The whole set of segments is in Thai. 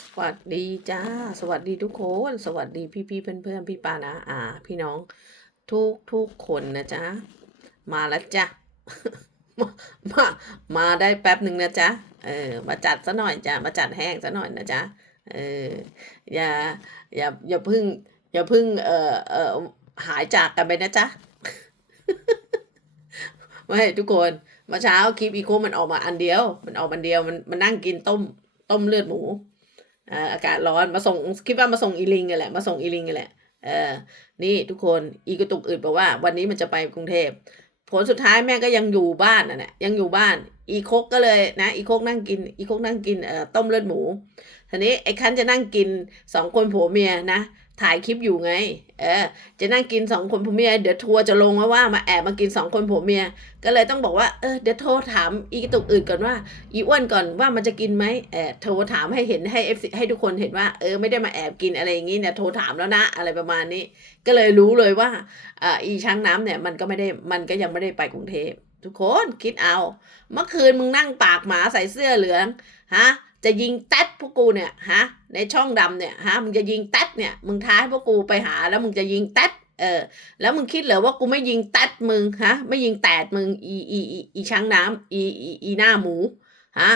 สวัสดีจ้า สวัสดีทุกคน สวัสดีพี่พี่เพื่อนเพื่อนๆพี่ปานาอาพี่น้อง ทุกทุกคนนะจ๊ะ มาแล้วจ้ะมามา มาได้แป๊บหนึ่งนะจ๊ะ เออ มาจัดซะหน่อยจ้ะ มาจัดแห้งซะหน่อยนะจ๊ะ เออ อย่า อย่า อย่าพึ่ง อย่าพึ่ง เออเออหายจากกันไปนะจ๊ะ ไม่ทุกคน เมื่อเช้าคลิปอีโคมันออกมาอันเดียว มันออกมาอันเดียว มันมันนั่งกินต้ม ต้มเลือดหมู อ่าอากาศร้อนมาส่งคิดว่ามาส่งอีลิงกันแหละมาส่งอีลิงกันแหละเออนี่ทุกคนอีกตุกอึดบอกว่า วันนี้มันจะไปกรุงเทพผลสุดท้ายแม่ก็ยังอยู่บ้านน่ะนะยังอยู่บ้านอีโคกก็เลยนะอีโคกนั่งกินอีโคกนั่งกินเอ่อต้มเลือดหมูทีนี้ไอ้คันจะนั่งกินสองคนผัวเมียนะ ถ่ายคลิปอยู่ไง เออ จะนั่งกินสองคนผัวเมียเดี๋ยวทัวร์จะลงแล้วว่ามาแอบมากินสองคนผัวเมีย ก็เลยต้องบอกว่าเออเดี๋ยวโทรถามอีกตุกอื่นก่อนว่าอีอ้วนก่อนว่ามันจะกินไหมเออโทรถามให้เห็นให้เอฟให้ทุกคนเห็นว่าเออไม่ได้มาแอบกินอะไรอย่างงี้เนี่ยโทรถามแล้วนะอะไรประมาณนี้ ก็เลยรู้เลยว่าอ่าอีช้างน้ำเนี่ยมันก็ไม่ได้มันก็ยังไม่ได้ไปกรุงเทพ ทุกคนคิดเอา เมื่อคืนมึงนั่งปากหมาใส่เสื้อเหลืองฮะจะยิงแต๊ดพวกกูเนี่ยฮะในช่องดำเนี่ยฮะมึงจะยิงแต๊ดเนี่ยมึงท้าให้พวกกูไปหาแล้วมึงจะยิงแต๊ดเออแล้วมึงคิดเหรอว่ากูไม่ยิงแต๊ดมึงฮะไม่ยิงแตดมึงอีอีอีอีช้างน้ำอีอีอีหน้าหมูฮะ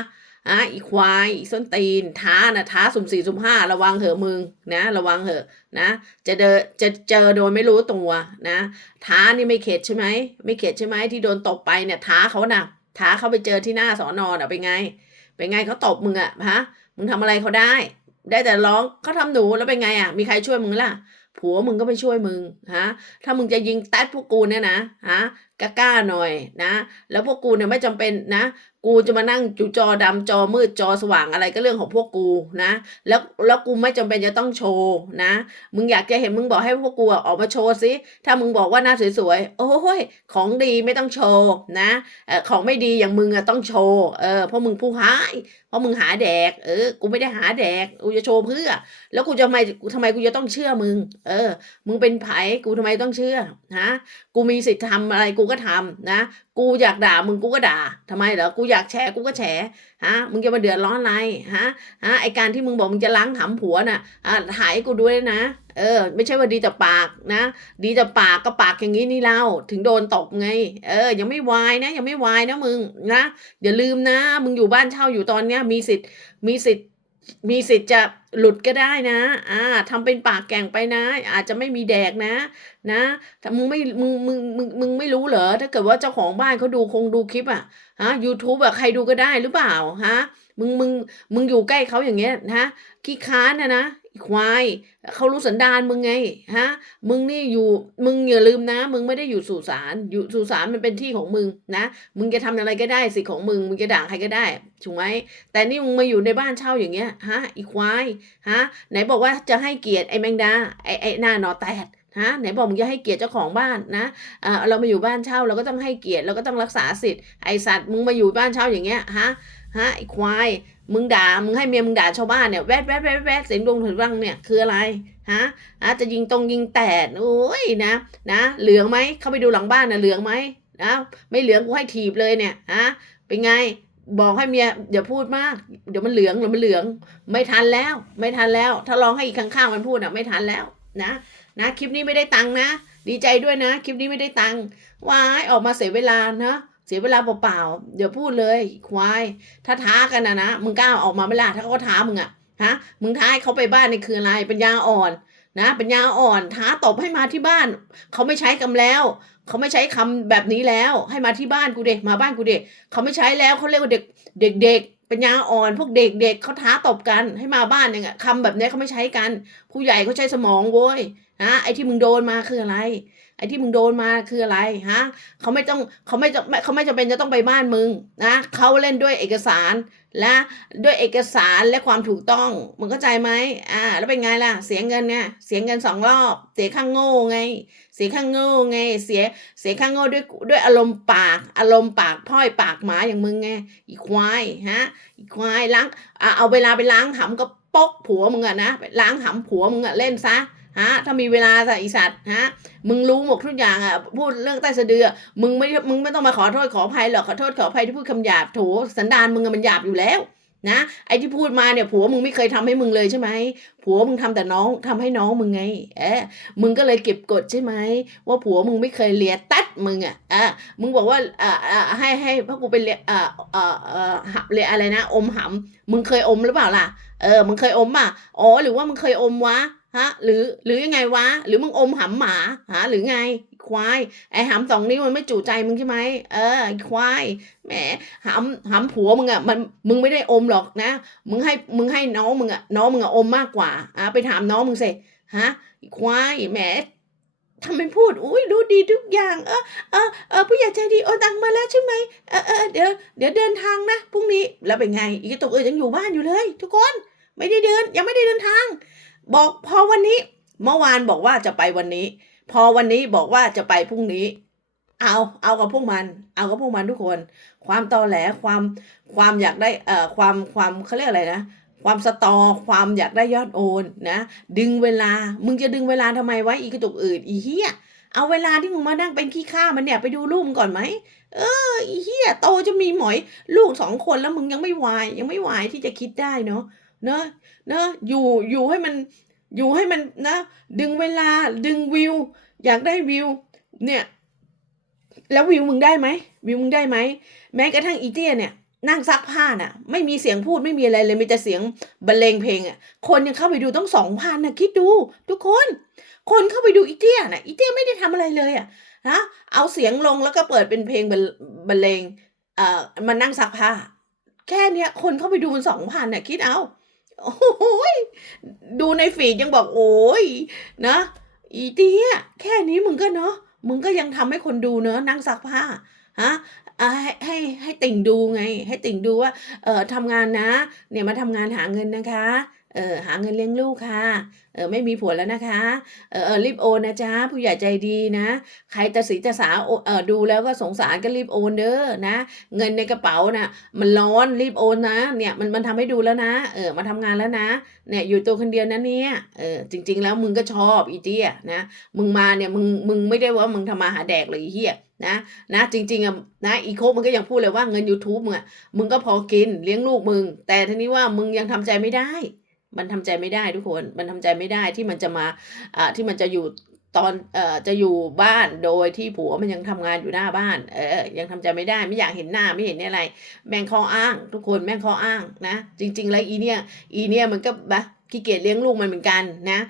ฮะอีควายอีส้นตีน ท้านะท้าสุ่มสี่สุ่มห้าระวังเหอะมึงนะ ระวังเหอะนะ จะเดอจะเจอโดยไม่รู้ตัวนะ ท้านี่ไม่เข็ดใช่ไหมไม่เข็ดใช่ไหมที่โดนตบไปเนี่ยท้าเขานะท้าเขาไปเจอที่หน้าสอนอน่ะเป็นไง เป็นไงเขาตบมึงอะฮะมึงทำอะไรเขาได้ ได้แต่ร้องเขาทำหนูแล้วเป็นไงอะมีใครช่วยมึงล่ะผัวมึงก็ไม่ช่วยมึงฮะ ถ้ามึงจะยิงแต๊ดพวกกูเนี่ยนะฮะกล้าๆหน่อยนะ แล้วพวกกูเนี่ยไม่จำเป็นนะ กูจะมานั่งจูจอดำจอมืดจอสว่างอะไรก็เรื่องของพวกกูนะ แล้วแล้วกูไม่จำเป็นจะต้องโชว์นะ มึงอยากจะเห็นมึงบอกให้พวกกูออกมาโชว์สิถ้ามึงบอกว่าหน้าสวยๆโอ้ยของดีไม่ต้องโชว์นะเออของไม่ดีอย่างมึงอะต้องโชว์เออเพราะมึงผู้หายเพราะมึงหาแดก เออ กูไม่ได้หาแดก กูจะโชว์เพื่อ แล้วกูจะทำไมกูทำไมกูจะต้องเชื่อมึง เออ มึงเป็นไผกูทำไมต้องเชื่อ ฮะ กูมีสิทธิ์ทำอะไรกูก็ทำนะ กูอยากด่ามึงกูก็ด่าทำไมเหรอ กูอยากแฉกูก็แฉฮะมึงจะมาเดือดร้อนอะไรฮะฮะไอการที่มึงบอกมึงจะล้างถามผัวน่ะอ่าถ่ายกูด้วยนะเออ ไม่ใช่ว่าดีแต่ปากนะ ดีแต่ปากก็ปากอย่างนี้นี่เล่าถึงโดนตบไง เออ ยังไม่วายนะ ยังไม่วายนะมึงนะอย่าลืมนะ มึงอยู่บ้านเช่าอยู่ตอนเนี้ยมีสิทธิ์มีสิทธิ์ มีสิทธิ์จะหลุดก็ได้นะ อ่าทำเป็นปากแก่งไปนะ อาจจะไม่มีแดกนะ นะถ้ามึงไม่ มึง มึง มึง มึงไม่รู้เหรอ ถ้าเกิดว่าเจ้าของบ้านเขาดูคงดูคลิปอะฮะยูทูบอะใครดูก็ได้หรือเปล่า ฮะ มึง มึง มึงอยู่ใกล้เขาอย่างเงี้ยนะขี้ค้านนะนะ ควายเขารู้สันดานมึงไงฮะมึงนี่อยู่มึงอย่าลืมนะ มึงไม่ได้อยู่สุสานอยู่สุสานมันเป็นที่ของมึงนะ มึงจะทำอะไรก็ได้สิของมึงมึงจะด่าใครก็ได้ถูกไหมแต่นี่มึงมาอยู่ในบ้านเช่าอย่างเงี้ยฮะอีควายฮะไหนบอกว่าจะให้เกียรติไอ้แมงดาไอ้ไอ้หน้านอแตดฮะไหนบอกมึงจะให้เกียรติเจ้าของบ้านนะอ่าเรามาอยู่บ้านเช่าเราก็ต้องให้เกียรติเราก็ต้องรักษาสิทธิ์ไอสัตว์มึงมาอยู่บ้านเช่าอย่างเงี้ยฮะฮะไอควาย มึงด่า มึงให้เมียมึงด่าชาวบ้านเนี่ยแวดแวดแวดแวดเสียงดวงถึงรังเนี่ยคืออะไรฮะอะจะยิงตรงยิงแตดโอ้ยนะ นะ เหลืองไหมเข้าไปดูหลังบ้านนะเหลืองไหมนะไม่เหลืองกูให้ถีบเลยเนี่ยฮะเป็นไงบอกให้เมียอย่าพูดมาก เดี๋ยวมันเหลืองเดี๋ยวมันเหลือง ไม่ทันแล้ว ไม่ทันแล้ว ถ้าลองให้อีกข้างๆมันพูดอะไม่ทันแล้วนะนะคลิปนี้ไม่ได้ตังค์นะ ดีใจด้วยนะ คลิปนี้ไม่ได้ตังค์วายออกมาเสียเวลานะ เสียเวลาเปล่าๆเดี๋ยวพูดเลยควาย ถ้าท้ากันนะนะมึงกล้าออกมาไม่ล่ะถ้าเขาท้ามึงอะฮะมึงท้าให้เขาไปบ้านนี่คืออะไรเป็นยาอ่อนนะเป็นยาอ่อนท้าตบให้มาที่บ้าน เขาไม่ใช้คำแล้ว เขาไม่ใช้คำแบบนี้แล้ว ให้มาที่บ้านกูเด็กมาบ้านกูเด็กเขาไม่ใช้แล้วเขาเรียกว่าเด็กเด็ก ปัญญาอ่อนพวกเด็กเเขาท้าตบกันให้มาบ้านอย่างเงี้ยคำแบบนี้เขาไม่ใช้กัน ผู้ใหญ่เขาใช้สมองโว้ยนะไอ้ที่มึงโดนมาคืออะไร ไอ้ที่มึงโดนมาคืออะไรฮะเขาไม่ต้องเขาไม่จะเขาไม่จำเป็นจะต้องไปบ้านมึงนะเขาเล่นด้วยเอกสาร และด้วยเอกสารและความถูกต้องมึงเข้าใจไหมอ่า แล้วเป็นไงล่ะ เสียเงินเนี่ย เสียเงินสองรอบ เสียข้างโง่ไง เสียข้างโง่ไง เสีย เสียข้างโง่ด้วยด้วยอารมณ์ปาก อารมณ์ปากพ่อยปากหมาอย่างมึงไง อีควายฮะ อีควายล้าง เอาเวลาไปล้างหำก็ปกผัวมึงอะนะไปล้างหำผัวมึงอะเล่นซะ ฮะถ้ามีเวลาซะอีสัตว์ฮะมึงรู้หมดทุกอย่างอะพูดเรื่องใต้สะดือมึงไม่มึงไม่ต้องมาขอโทษขออภัยหรอกขอโทษขออภัยที่พูดคำหยาบโถสันดานมึงมันหยาบอยู่แล้วนะไอ้ที่พูดมาเนี่ยผัวมึงไม่เคยทำให้มึงเลยใช่ไหมผัวมึงทำแต่น้องทำให้น้องมึงไงเออมึงก็เลยเก็บกดใช่ไหมว่าผัวมึงไม่เคยเลียตัดมึงอะอะมึงบอกว่าอ่าอ่าให้ให้พระกูไปเลียอ่าอ่าอ่าหับเลียอะไรนะ อมหำมึงเคยอมหรือเปล่าล่ะเออมึงเคยอมป่ะอ๋อหรือว่ามึงเคยอมวะ ฮะ หรือหรือยังไงวะ หรือมึงอมหำหมาฮะหรือไงควาย ไอ้หำสองนิ้วมันไม่จู่ใจมึงใช่ไหมเออควายแหมหำหำผัวมึงอะมันมึงไม่ได้อมหรอกนะ มึงให้มึงให้น้องมึงอะน้องมึงอะอมมากกว่าอะไปถามน้องมึงสิฮะควายแหมทำเป็นพูดอุ้ยดูดีทุกอย่าง เออเออเออผู้ใหญ่ใจดีโอนตังมาแล้วใช่ไหมเออเออเดี๋ยวเดี๋ยวเดินทางนะพรุ่งนี้แล้วเป็นไง อีกตกเออยังอยู่บ้านอยู่เลย ทุกคน ไม่ได้เดินยังไม่ได้เดินทาง บอกพอวันนี้ เมื่อวานบอกว่าจะไปวันนี้ พอวันนี้บอกว่าจะไปพรุ่งนี้ เอา เอากับพวกมัน เอากับพวกมันทุกคน ความตอแหลความความอยากได้เอ่อความความเขาเรียกอะไรนะความสตอความอยากได้ยอดโอนนะดึงเวลา มึงจะดึงเวลาทำไมไวะอีกระตุกอื่นอีเหี้ยเอาเวลาที่มึงมานั่งเป็นขี้ข้ามันเนี่ยไปดูลูกมึงก่อนไหมเอออีเหี้ยโตจะมีหมอยลูกสองคนแล้วมึงยังไม่วายยังไม่วายที่จะคิดได้เนาะ เนอะเนอะอยู่อยู่ให้มันอยู่ให้มันนะ ดึงเวลาดึงวิว อยากได้วิว เนี่ย แล้ววิวมึงได้ไหมวิวมึงได้ไหมแม้กระทั่งอีเตี้ยเนี่ยนั่งซักผ้าน่ะ ไม่มีเสียงพูดไม่มีอะไรเลยมีแต่เสียงบรรเลงเพลงอะ คนยังเข้าไปดูต้องสองพันนะคิดดู ทุกคน คนเข้าไปดูอีเตี้ยน่ะอีเตี้ยไม่ได้ทำอะไรเลยอะนะเอาเสียงลงแล้วก็เปิดเป็นเพลงบรรบรรเลงเอ่อมานั่งซักผ้า แค่เนี้ยคนเข้าไปดูมันสองพันน่ะคิดเอา โอ้ยดูในฟีดยังบอกโอ้ยนะ อีเตี้ยแค่นี้มึงก็เนาะมึงก็ยังทำให้คนดูเนาะนั่งซักผ้าฮะให้ให้ให้ติ่งดูไง ให้ติ่งดูว่าเออทำงานนะ เนี่ยมาทำงานหาเงินนะคะ เออหาเงินเลี้ยงลูกค่ะเออไม่มีผัวแล้วนะคะเออเออรีบโอนนะจ๊ะผู้ใหญ่ใจดีนะ ใครจะสีจะสาเออดูแล้วก็สงสารก็รีบโอนเด้อนะ เงินในกระเป๋าน่ะมันร้อนรีบโอนนะเนี่ยมันมันทำให้ดูแล้วนะเออมาทำงานแล้วนะเนี่ยอยู่ตัวคนเดียวนะเนี่ยเออจริง ๆ แล้วมึงก็ชอบอีเตี้ยนะมึงมาเนี่ยมึงมึงไม่ได้ว่ามึงทำมาหาแดกเลยไอ้เฮียนะนะจริงๆอะนะอีโคกมันก็ยังพูดเลยว่าเงิน YouTube มึงอะมึงก็พอกินเลี้ยงลูกมึง แต่ทีนี้ว่ามึงยังทำใจไม่ได้ มันทำใจไม่ได้ทุกคนมันทำใจไม่ได้ที่มันจะมาอ่าที่มันจะอยู่ตอนเอ่อจะอยู่บ้านโดยที่ผัวมันยังทำงานอยู่หน้าบ้านเออยังทำใจไม่ได้ไม่อยากเห็นหน้าไม่เห็นอะไร แม่งข้ออ้าง ทุกคนแม่งข้ออ้างนะ จริง ๆ แล้วอีเนี่ยอีเนี่ยมันก็บะขี้เกียจเลี้ยงลูกมันเหมือนกันนะ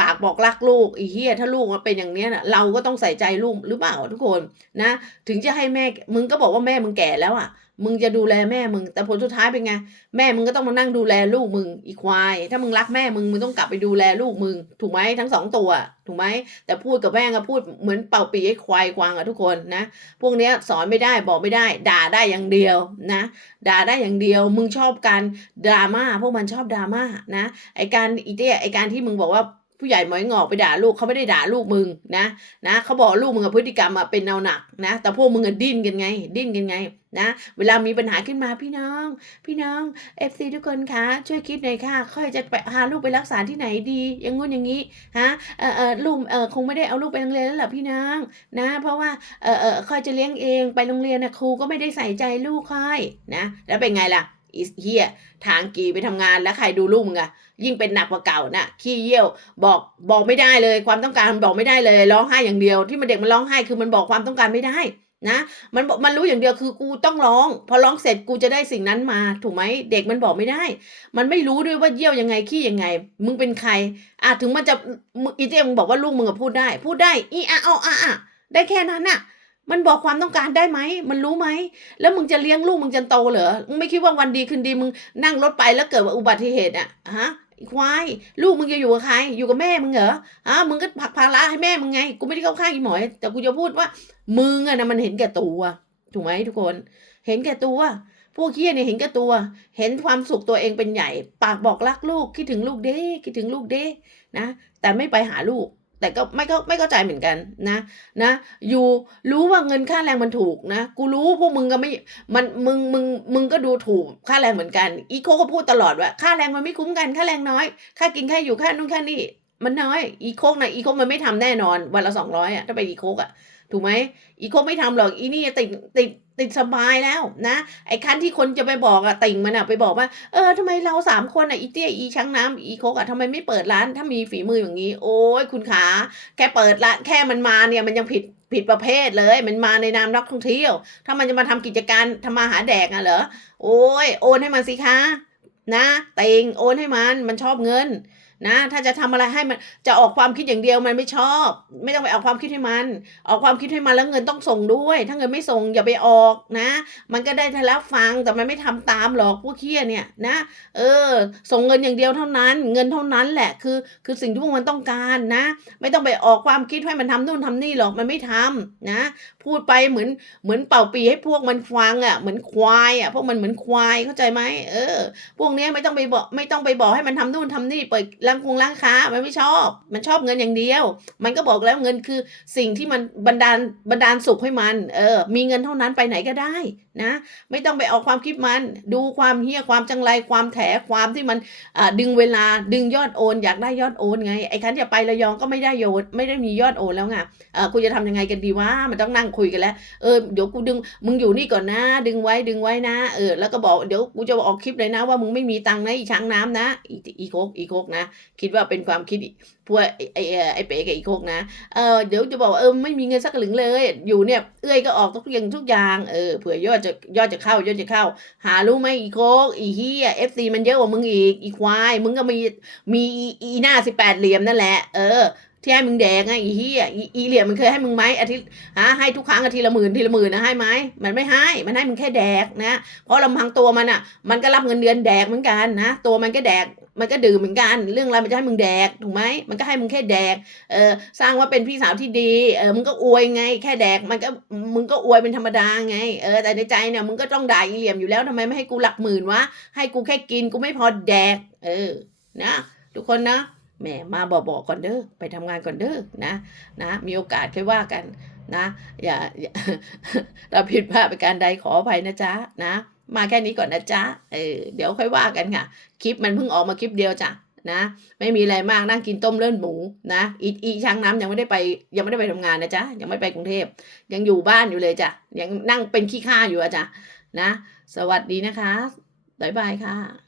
ปากบอกรักลูกอีเฮียถ้าลูกมันเป็นอย่างเนี้ยนะเราก็ต้องใส่ใจลูกหรือเปล่าทุกคนนะ ถึงจะให้แม่มึงก็บอกว่าแม่มึงแก่แล้วอะ มึงจะดูแลแม่มึง แต่ผลสุดท้ายเป็นไงแม่มึงก็ต้องมานั่งดูแลลูกมึงอีควาย ถ้ามึงรักแม่มึงมึงต้องกลับไปดูแลลูกมึง ถูกไหมทั้งสองตัว ถูกไหมแต่พูดกับแม่ก็พูดเหมือนเป่าปีให้ควายกวางอะทุกคนนะ พวกเนี้ยสอนไม่ได้บอกไม่ได้ ด่าได้อย่างเดียวนะ ด่าได้อย่างเดียว มึงชอบการดราม่าพวกมันชอบดราม่านะไอการอีเตี้ยไอการที่มึงบอกว่า ผู้ใหญ่หมอยงอกไปด่าลูกเขาไม่ได้ด่าลูกมึงนะนะเขาบอกลูกมึงอะพฤติกรรมอะเป็นแนวหนักนะ แต่พวกมึงอะดิ้นกันไง ดิ้นกันไงนะเวลามีปัญหาขึ้นมาพี่น้อง พี่น้องเอฟซีทุกคนคะช่วยคิดหน่อยค่ะค่อยจะไปพาลูกไปรักษาที่ไหนดี อย่างงู้นอย่างนี้ฮะเออเออลูกเออคงไม่ได้เอาลูกไปโรงเรียนแล้วหรอพี่น้องนะ เพราะว่าเออเออค่อยจะเลี้ยงเองไปโรงเรียนนะครูก็ไม่ได้ใส่ใจลูกค่อยนะ แล้วเป็นไงล่ะ อีเฮียทางกีไปทำงานแล้วใครดูลูกมึงอะยิ่งเป็นหนักกว่าเก่านะขี้เยี่ยวบอกบอกไม่ได้เลย ความต้องการมันบอกไม่ได้เลยร้องไห้อย่างเดียวที่มันเด็กมันร้องไห้คือมันบอกความต้องการไม่ได้นะมันบอกมันรู้อย่างเดียวคือกูต้องร้อง พอร้องเสร็จกูจะได้สิ่งนั้นมา ถูกไหมเด็กมันบอกไม่ได้ มันไม่รู้ด้วยว่าเยี่ยวยังไงขี้ยังไง มึงเป็นใครอะถึงมันจะอีเจมึงบอกว่าลูกมึงอะพูดได้ พูดได้อีอะเอาอะอะได้แค่นั้นน่ะ มันบอกความต้องการได้ไหม มันรู้ไหม แล้วมึงจะเลี้ยงลูกมึงจนโตเหรอ มึงไม่คิดว่าวันดีคืนดีมึงนั่งรถไปแล้วเกิดอุบัติเหตุอะฮะควายลูกมึงจะอยู่กับใคร อยู่กับแม่มึงเหรอฮะมึงก็ผักภาระให้แม่มึงไง กูไม่ได้เข้าข้างอีหมอย แต่กูจะพูดว่า มึงอะนะมันเห็นแก่ตัวถูกไหมทุกคน เห็นแก่ตัวพวกเฮียเนี่ยเห็นแก่ตัว เห็นความสุขตัวเองเป็นใหญ่ ปากบอกรักลูกคิดถึงลูกเด้คิดถึงลูกเด้นะ แต่ไม่ไปหาลูก แต่ก็ไม่ก็ไม่เข้าใจเหมือนกันนะนะอยู่รู้ว่าเงินค่าแรงมันถูกนะกูรู้พวกมึงก็ไม่มันมึงมึงมึงก็ดูถูกค่าแรงเหมือนกัน อีโคก็พูดตลอดว่าค่าแรงมันไม่คุ้มกันค่าแรงน้อย ค่ากินค่าอยู่ค่านู่นค่านี่มันน้อยอีโคกนะอีโคกมันไม่ทำแน่นอน วันละสองร้อยอะถ้าไปอีโคกอะ ถูกไหมอีโคไม่ทำหรอกอีนี่ติดติดติดสบายแล้วนะไอ้คันที่คนจะไปบอกอะติ่งมันอะไปบอกว่า เออทำไมเราสามคนอะอีเตี้ยอีช้างน้ำอีโคกอะทำไมไม่เปิดร้าน ถ้ามีฝีมืออย่างนี้ โอ้ยคุณขาแค่เปิดร้านแค่มันมาเนี่ยมันยังผิดผิดประเภทเลย มันมาในนามนักท่องเที่ยว ถ้ามันจะมาทำกิจการทำมาหาแดกอะเหรอโอ้ยโอนให้มันสิคะนะเต็งโอนให้มันมันชอบเงิน นะถ้าจะทำอะไรให้มันจะออกความคิดอย่างเดียวมันไม่ชอบ ไม่ต้องไปเอาความคิดให้มัน ออกความคิดให้มันแล้วเงินต้องส่งด้วย ถ้าเงินไม่ส่งอย่าไปออกนะ มันก็ได้แต่รับฟังแต่มันไม่ทำตามหรอกพวกเคียเนี่ยนะเออ ส่งเงินอย่างเดียวเท่านั้น เงินเท่านั้นแหละคือ คือสิ่งที่พวกมันต้องการนะ ไม่ต้องไปออกความคิดให้มันทำนู่นทำนี่หรอกมันไม่ทำนะ พูดไปเหมือนเหมือนเป่าปีให้พวกมันฟังอะเหมือนควายอะพวกมันเหมือนควายเข้าใจไหมเออ พวกเนี้ยไม่ต้องไปบอกไม่ต้องไปบอกให้มันทำนู่นทำนี่เปิดร้านคงร้านค้ามันไม่ชอบ มันชอบเงินอย่างเดียว มันก็บอกแล้วเงินคือสิ่งที่มันบันดาลบันดาลสุขให้มัน เออ มีเงินเท่านั้นไปไหนก็ได้นะ ไม่ต้องไปเอาความคิดมัน ดูความเฮี้ยความจังไรความแถความที่มันดึงเวลาดึงยอดโอน อยากได้ยอดโอนไงไอ้คันจะไประยองก็ไม่ได้โยนไม่ได้มียอดโอนแล้วไงเออกูจะทำยังไงกันดีวะมันต้องนั่งคุยกันแล้วเออเดี๋ยวกูดึงมึงอยู่นี่ก่อนนะ ดึงไว้ดึงไว้นะเออแล้วก็บอกเดี๋ยวกูจะออกคลิปเลยนะว่ามึงไม่มีตังค์นะอีช้างน้ำนะอีอีโคกอีโคกนะคิดว่าเป็นความคิดพวกไอ้ไอ้เป๋กับอีโคกนะเออเดี๋ยวจะบอกว่าเออไม่มีเงินสักหลึงเลย อยู่เนี่ยเอื้อยก็ออกทุกอย่างทุกอย่างเออเผื่อยอดจะยอดจะเข้ายอดจะเข้า หารู้ไหมอีโคกอีเฮียเอฟซีมันเยอะกว่ามึงอีกอีควายมึงก็มีมีอีหน้าสิบแปดเหลี่ยมนั่นแหละ เออที่ให้มึงแดงไงอีเฮียอีเหลี่ยมมันเคยให้มึงไหมอาทิตย์ฮะให้ทุกครั้งอาทีละหมื่นทีละหมื่นนะให้ไหมมันไม่ให้มันให้มึงแค่แดกนะเพราะลำพังตัวมันอะ มันก็รับเงินเดือนแดกเหมือนกันนะตัวมันก็แดก มันก็ดื่มเหมือนกัน เรื่องอะไรมันจะให้มึงแดกถูกไหมมันก็ให้มึงแค่แดกเออสร้างว่าเป็นพี่สาวที่ดีเออมึงก็อวยไง แค่แดกมันก็มึงก็อวยเป็นธรรมดาไงเออแต่ในใจเนี่ยมึงก็ต้องด่าอีเหลี่ยมอยู่แล้วทำไมไม่ให้กูหลักหมื่นวะให้กูแค่กินกูไม่พอแดก เออนะ ทุกคนนะแหมมาบอกๆก่อนเด้อไปทำงานก่อนเด้อนะนะ มีโอกาสค่อยว่ากันนะ อย่าอย่าเราผิดพลาดประการใดขออภัยนะจ๊ะนะ มาแค่นี้ก่อนนะจ๊ะ เออเดี๋ยวค่อยว่ากันค่ะ คลิปมันเพิ่งออกมาคลิปเดียวจ้ะนะ ไม่มีอะไรมากนั่งกินต้มเลือดหมูนะ อีอีช้างน้ำยังไม่ได้ไปยังไม่ได้ไปทำงานนะจ๊ะ ยังไม่ไปกรุงเทพ ยังอยู่บ้านอยู่เลยจ้ะ ยังนั่งเป็นขี้ข้าอยู่อะจ้ะนะ สวัสดีนะคะ บ๊ายบายค่ะ